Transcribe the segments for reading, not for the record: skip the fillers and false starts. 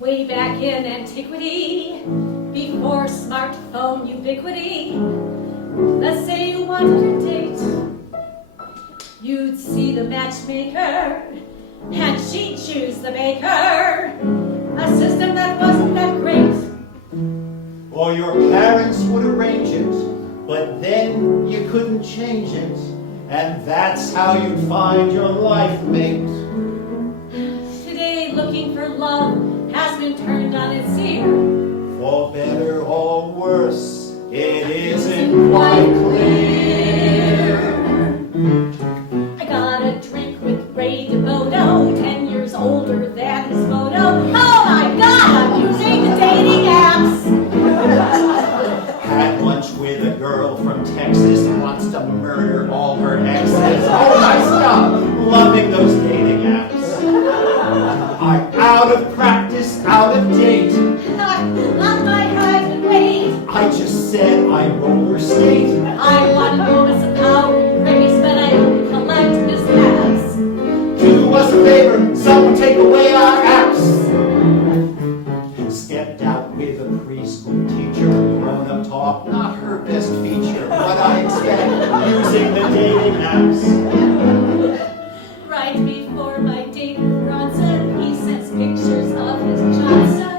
Way back in antiquity, before smartphone ubiquity, let's say you wanted a date. You'd see the matchmaker, and she'd choose the baker. A system that wasn't that great. Or your parents would arrange it, but then you couldn't change it, and that's how you'd find your life mate. Today, looking for love has been turned on its ear. For better or worse, it isn't quite clear. I got a drink with Ray DeVoto, 10 years older than his photo. Oh my God, I'm using the dating apps. Had lunch with a girl from Texas who wants to murder all her exes. Oh my God, loving those dating apps. I'm out of practice, out of date. On my height and weight. I just said I roller skate. I want to go with some power and grace, but I only collect mishaps. Do us a favor, someone take away our apps. Stepped out with a preschool teacher, grown-up talk, not her best feature. What I expect, using the dating apps. Right before my date with Bronson, he sends pictures of his Johnson.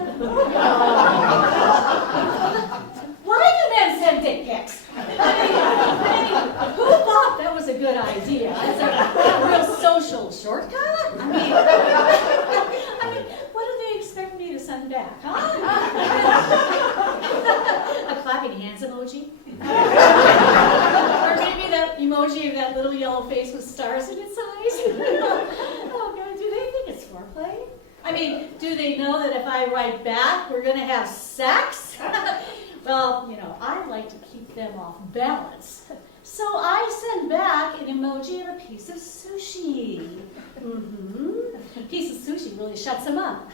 Why do men send dick pics? I mean, who thought that was a good idea? Is it a real social shortcut? I mean, what do they expect me to send back, huh? A clapping hands emoji? Or maybe that emoji of that little yellow face with stars in its eyes? Oh God, do they think it's foreplay? I mean, do they know that if I write back, we're going to have sex? Well, you know, I like to keep them off balance. So I send back an emoji of a piece of sushi. Piece of sushi really shuts them up.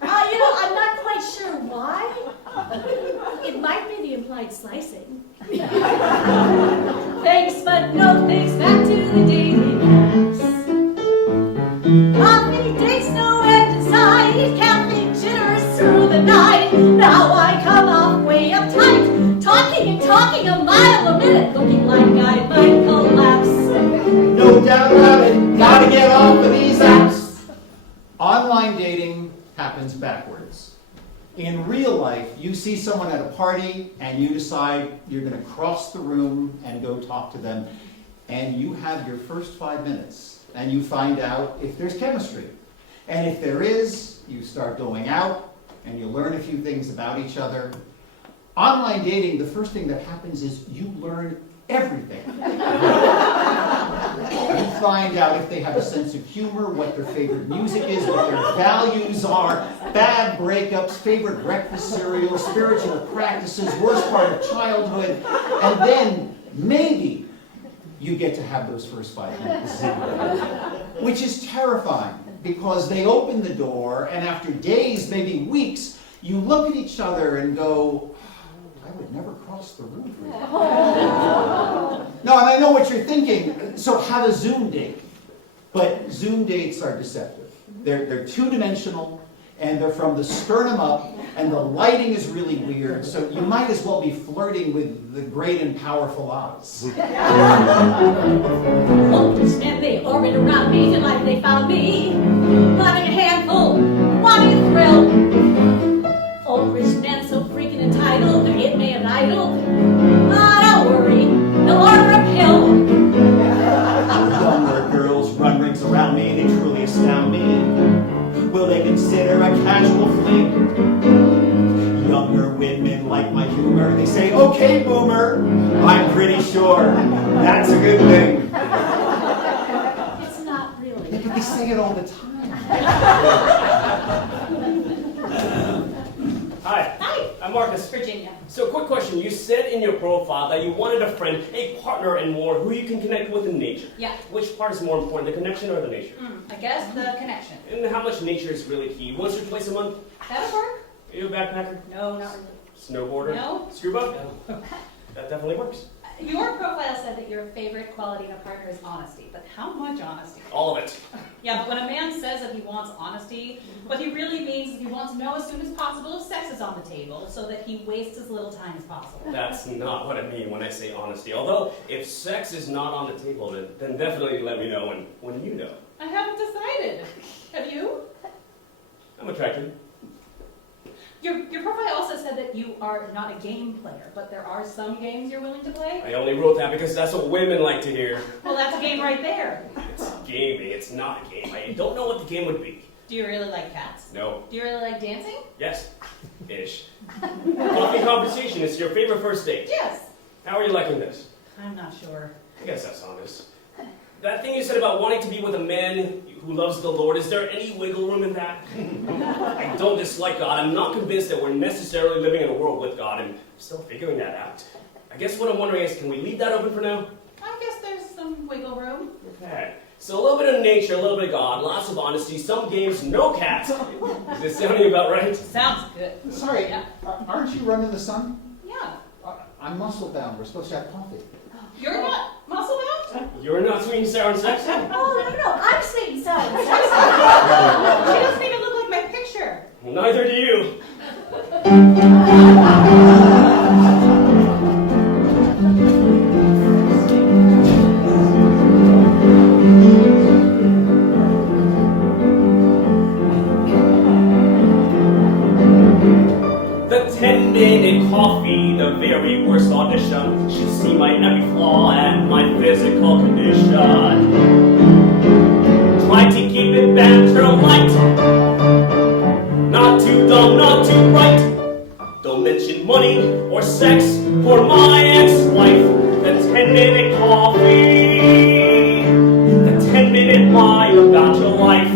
You know, I'm not quite sure why. It might be the implied slicing. Thanks, but no thanks. Back to the dating apps. Coffee dates, no end in sight. Caffeine jitters through the night. Now I come off way uptight. Talking and talking a mile a minute. Looking like I might collapse. No doubt about it, gotta get off of these apps. Online dating happens backwards. In real life, you see someone at a party and you decide you're going to cross the room and go talk to them, and you have your first 5 minutes and you find out if there's chemistry. And if there is, you start going out and you learn a few things about each other. Online dating, the first thing that happens is you learn everything. You find out if they have a sense of humor, what their favorite music is, what their values are, bad breakups, favorite breakfast cereal, spiritual practices, worst part of childhood, and then maybe you get to have those first 5 minutes, which is terrifying because they open the door and after days, maybe weeks, you look at each other and go, I would never cross the room for you. No, and I know what you're thinking. So have a Zoom date. But Zoom dates are deceptive. They're two-dimensional, and they're from the sternum up, and the lighting is really weird, so you might as well be flirting with the great and powerful Oz. Hopeless men, they orbit around me, feel like they found me. Wanting a handful, wanting a thrill. Old rich men so freaking entitled, they hit me an idol. Ah, don't worry, they'll order a pill. Younger girls run rings around me, they truly astound me. Will they consider a casual fling? Younger women like my humor, they say, okay, boomer, I'm pretty sure that's a good thing. It's not really. They say it all the time. Hi. Hi. I'm Marcus. Virginia. So, quick question. You said in your profile that you wanted a friend, a partner, and more who you can connect with in nature. Yeah. Which part is more important, the connection or the nature? I guess the connection. And how much nature is really key? Once or twice a month? That'll work. Are you a backpacker? No, not really. Snowboarder? No. Scuba? That definitely works. Your profile said that your favorite quality in a partner is honesty, but how much honesty? All of it. Yeah, but when a man says that he wants honesty, what he really means is he wants to know as soon as possible if sex is on the table, so that he wastes as little time as possible. That's not what I mean when I say honesty. Although, if sex is not on the table, then definitely let me know when you know. I haven't decided. Have you? I'm attracted. Your profile also said that you are not a game player, but there are some games you're willing to play? I only wrote that because that's what women like to hear. Well, that's a game right there. It's gaming, it's not a game. I don't know what the game would be. Do you really like cats? No. Do you really like dancing? Yes. Ish. Coffee conversation is your favorite first date. Yes. How are you liking this? I'm not sure. I guess that's honest. That thing you said about wanting to be with a man who loves the Lord, is there any wiggle room in that? I don't dislike God. I'm not convinced that we're necessarily living in a world with God, and I'm still figuring that out. I guess what I'm wondering is, can we leave that open for now? I guess there's some wiggle room. Okay. So a little bit of nature, a little bit of God, lots of honesty, some games, no cats. Is this sounding about right? Sounds good. Sorry, Yeah. aren't you running the sun? Yeah. I'm muscle bound. We're supposed to have coffee. You're not muscle bound? You're not sweet and sour and sexy? Oh, no, I'm sweet and sour. She doesn't even look like my picture. Well, neither do you. The 10-minute coffee, the very worst audition, should see my every flaw and my physical condition. Try to keep it banter light, not too dumb, not too bright. Don't mention money or sex or my ex-wife. The 10-minute coffee, the 10-minute lie about your life.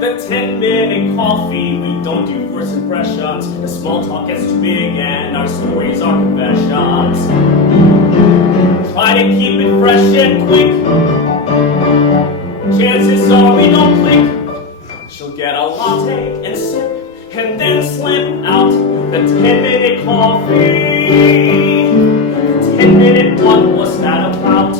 The 10-minute coffee, we don't do first impressions. The small talk gets too big and our stories are confessions. Try to keep it fresh and quick. Chances are we don't click. She'll get a latte and sip and then slip out. The 10-minute coffee. 10-minute what was that about?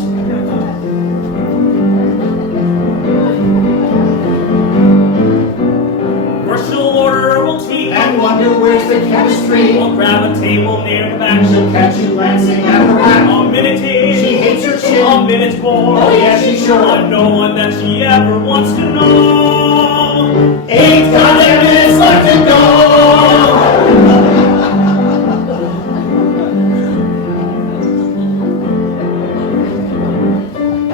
And wonder where's the chemistry. We'll grab a table near the back. She'll catch you glancing at the rack. A minute in. She hates your chin. A minute more. Oh yeah, she sure. I'm no one that she ever wants to know. 8 goddamn minutes left to go.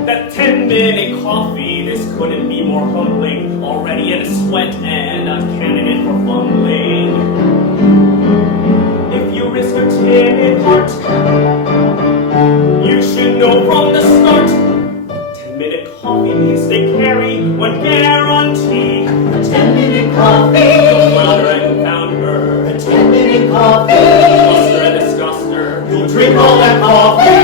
That 10-minute coffee, this couldn't be more humbling. Already in a sweat and a candidate for fumbling. If you risk your timid heart, you should know from the start. 10-minute coffee means they carry one guarantee. 10-minute coffee. You'll flounder and confound her. 10-minute coffee. Cluster and disgust her. You'll drink all that coffee.